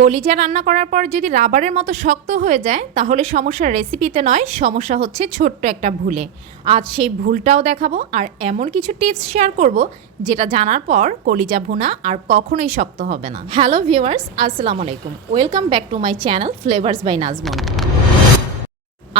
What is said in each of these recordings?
কলিজা রান্না করার পর যদি রাবারের মতো শক্ত হয়ে যায় তাহলে সমস্যা রেসিপিতে নয়, সমস্যা হচ্ছে ছোট্ট একটা ভুলে। আজ সেই ভুলটাও দেখাবো আর এমন কিছু টিপস শেয়ার করব যেটা জানার পর কলিজা ভুনা আর কখনোই শক্ত হবে না। হ্যালো ভিউয়ার্স, আসসালামু আলাইকুম, welcome back to my channel flavours by Nazmun.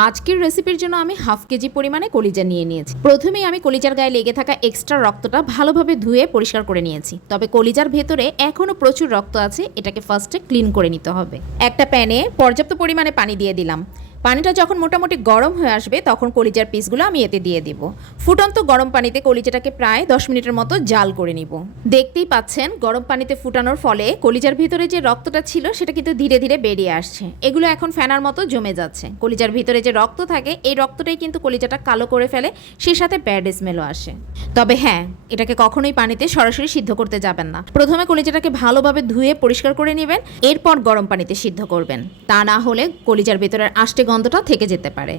আজকের রেসিপির জন্য আমি হাফ কেজি পরিমাণে কলিজা নিয়ে নিয়েছি। প্রথমেই আমি কলিজার গায়ে লেগে থাকা এক্সট্রা রক্তটা ভালোভাবে ধুয়ে পরিষ্কার করে নিয়েছি। তবে কলিজার ভেতরে এখনও প্রচুর রক্ত আছে, এটাকে ফার্স্টে ক্লিন করে নিতে হবে। একটা প্যানে পর্যাপ্ত পরিমাণে পানি দিয়ে দিলাম। পানিটা যখন মোটামুটি গরম হয়ে আসবে তখন কলিজার পিসগুলো আমি এতে দিয়ে দিব। ফুটন্ত গরম পানিতে কলিজাটাকে প্রায় 10 মিনিটের মতো জাল করে নিব। দেখতেই পাচ্ছেন গরম পানিতে ফুটানোর ফলে কলিজার ভিতরে যে রক্তটা ছিল সেটা কিন্তু ধীরে ধীরে বেরিয়ে আসছে। এগুলো এখন ফেনার মতো জমে যাচ্ছে। কলিজার ভিতরে যে রক্ত থাকে এই রক্তটাই কিন্তু কলিজাটা কালো করে ফেলে, সেই সাথে ব্যাড স্মেলও আসে। তবে হ্যাঁ, এটাকে কখনোই পানিতে সরাসরি সিদ্ধ করতে যাবেন না। প্রথমে কলিজাটাকে ভালোভাবে ধুয়ে পরিষ্কার করে নেবেন, এরপর গরম পানিতে সিদ্ধ করবেন। তা না হলে কলিজার ভিতরের আষ্টে গন্ধটা থেকে যেতে পারে।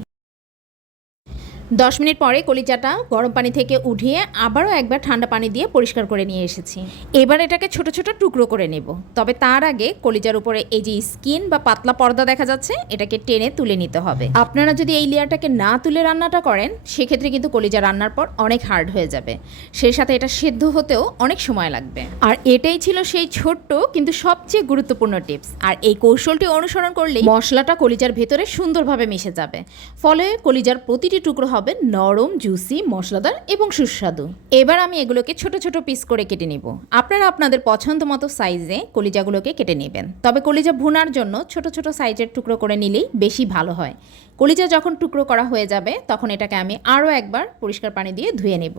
10 মিনিট পরে কলিজাটা গরম পানি থেকে উঠিয়ে আবারও একবার ঠান্ডা পানি দিয়ে পরিষ্কার করে নিয়ে এসেছি। এবার এটাকে ছোট ছোট টুকরো করে নেব। তবে তার আগে কলিজার উপরে এই যে স্কিন বা পাতলা পর্দা দেখা যাচ্ছে এটাকে টেনে তুলে নিতে হবে। আপনারা যদি এই লেয়ারটাকে না তুলে রান্নাটা করেন সেক্ষেত্রে কিন্তু কলিজা রান্নার পর অনেক হার্ড হয়ে যাবে, সেই সাথে এটা সেদ্ধ হতেও অনেক সময় লাগবে। আর এটাই ছিল সেই ছোট্ট কিন্তু সবচেয়ে গুরুত্বপূর্ণ টিপস। আর এই কৌশলটি অনুসরণ করলে মশলাটা কলিজার ভেতরে সুন্দরভাবে মিশে যাবে, ফলে কলিজার প্রতিটি টুকরো হবে নরম, জুসি, মশলাদার এবং সুস্বাদু। এবার আমি এগুলোকে ছোট ছোট পিস করে কেটে নিব। আপনারা আপনাদের পছন্দ মতো সাইজে কলিজাগুলোকে কেটে নেবেন। তবে কলিজা ভুনার জন্য ছোট ছোট সাইজের টুকরো করে নিলেই বেশি ভালো হয়। কলিজা যখন টুকরো করা হয়ে যাবে তখন এটাকে আমি আরও একবার পরিষ্কার পানি দিয়ে ধুয়ে নেব।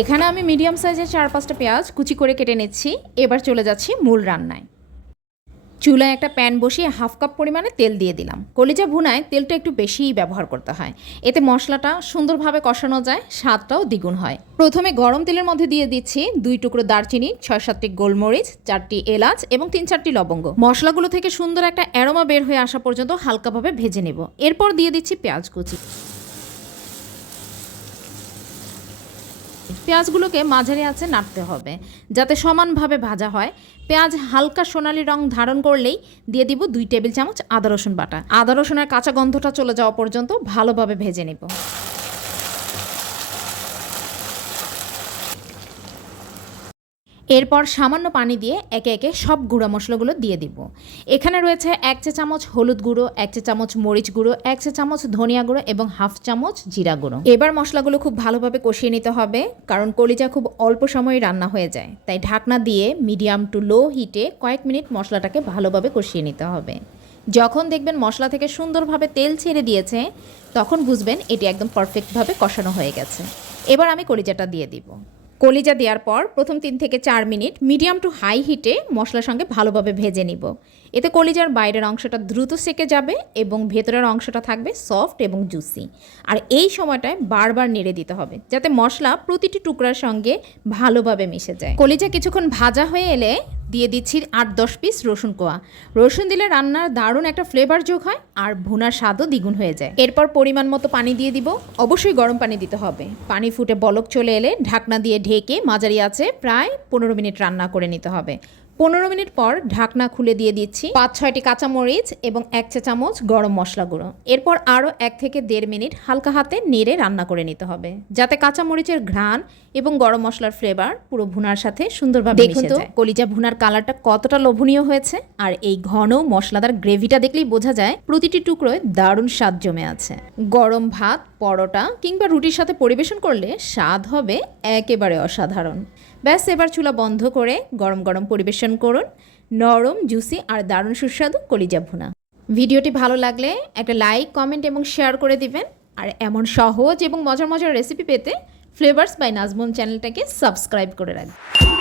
এখানে আমি মিডিয়াম সাইজের 4-5টা পেঁয়াজ কুচি করে কেটে নিচ্ছি। এবার চলে যাচ্ছি মূল রান্নায়। চুলায় একটা প্যান বসিয়ে হাফ কাপ পরিমাণে তেল দিয়ে দিলাম। কলিজা ভুনায় তেলটা একটু বেশিই ব্যবহার করতে হয়, এতে মশলাটা সুন্দরভাবে কষানো যায়, স্বাদটাও দ্বিগুণ হয়। প্রথমে গরম তেলের মধ্যে দিয়ে দিচ্ছি 2 টুকরো দারচিনি, 6-7টি গোলমরিচ, 4টি এলাচ এবং 3-4টি লবঙ্গ। মশলাগুলো থেকে সুন্দর একটা অ্যারোমা বের হয়ে আসা পর্যন্ত হালকাভাবে ভেজে নেব। এরপর দিয়ে দিচ্ছি পেঁয়াজ কুচি। পেঁয়াজগুলোকে মাঝারি আঁচে নাড়তে হবে যাতে সমানভাবে ভাজা হয়। পেঁয়াজ হালকা সোনালি রং ধারণ করলেই দিয়ে দিব 2 টেবিল চামচ আদা রসুন বাটা। আদা রসুনের কাঁচা গন্ধটা চলে যাওয়া পর্যন্ত ভালোভাবে ভেজে নেব। এরপর সামান্য পানি দিয়ে একে একে সব গুঁড়া মশলাগুলো দিয়ে দিব। এখানে রয়েছে 1 চা চামচ হলুদ গুঁড়ো, 1 চা চামচ মরিচ গুঁড়ো, 1 চা চামচ ধনিয়া গুঁড়ো এবং হাফ চামচ জিরা গুঁড়ো। এবার মশলাগুলো খুব ভালোভাবে কষিয়ে নিতে হবে, কারণ কলিজা খুব অল্প সময়ে রান্না হয়ে যায়। তাই ঢাকনা দিয়ে মিডিয়াম টু লো হিটে কয়েক মিনিট মশলাটাকে ভালোভাবে কষিয়ে নিতে হবে। যখন দেখবেন মশলা থেকে সুন্দরভাবে তেল ছেড়ে দিয়েছে তখন বুঝবেন এটি একদম পারফেক্টভাবে কষানো হয়ে গেছে। এবার আমি কলিজাটা দিয়ে দিব। কলিজা দেওয়ার পর প্রথম 3 থেকে 4 মিনিট মিডিয়াম টু হাই হিটে মশলার সঙ্গে ভালোভাবে ভেজে নিব। এতে কলিজার বাইরের অংশটা দ্রুত সেকে যাবে এবং ভেতরের অংশটা থাকবে সফট এবং জুসি। আর এই সময়টায় বারবার নেড়ে দিতে হবে যাতে মশলা প্রতিটি টুকরার সঙ্গে ভালোভাবে মিশে যায়। কলিজা কিছুক্ষণ ভাজা হয়ে এলে দিয়ে দিচ্ছি 8-10 পিস রসুন কোয়া। রসুন দিলে রান্নার দারুণ একটা ফ্লেভার যোগ হয় আর ভুনার স্বাদও দ্বিগুণ হয়ে যায়। এরপর পরিমাণ মতো পানি দিয়ে দিব। অবশ্যই গরম পানি দিতে হবে। পানি ফুটে বলক চলে এলে ঢাকনা দিয়ে ঢেকে মাঝারি আঁচে প্রায় 15 মিনিট রান্না করে নিতে হবে। 15 মিনিট পর ঢাকনা খুলে দিয়ে দিচ্ছি 5-6টি কাঁচামরিচ এবং 1 চা চামচ গরম মশলা গুঁড়ো। এরপর আরও 1 থেকে 1.5 মিনিট হালকা হাতে নেড়ে রান্না করে নিতে হবে যাতে কাঁচামরিচের ঘ্রাণ এবং গরম মশলার ফ্লেভার পুরো ভুনার সাথে সুন্দরভাবে মিশে যায়। কলিজা ভুনার কালারটা কতটা লোভনীয় হয়েছে, আর এই ঘন মশলাদার গ্রেভিটা দেখলেই বোঝা যায় প্রতিটি টুকরোয় দারুণ স্বাদ জমে আছে। গরম ভাত, পরোটা কিংবা রুটির সাথে পরিবেশন করলে স্বাদ হবে একেবারে অসাধারণ। ব্যাস, এবার চুলা বন্ধ করে গরম গরম পরিবেশন করুন নরম, জুসি আর দারুণ সুস্বাদু কলিজা ভুনা। ভিডিওটি ভালো লাগলে একটা লাইক, কমেন্ট এবং শেয়ার করে দিবেন। আর এমন সহজ এবং মজার মজার রেসিপি পেতে ফ্লেভার্স বাই নাজমুন চ্যানেলটাকে সাবস্ক্রাইব করে রাখবেন।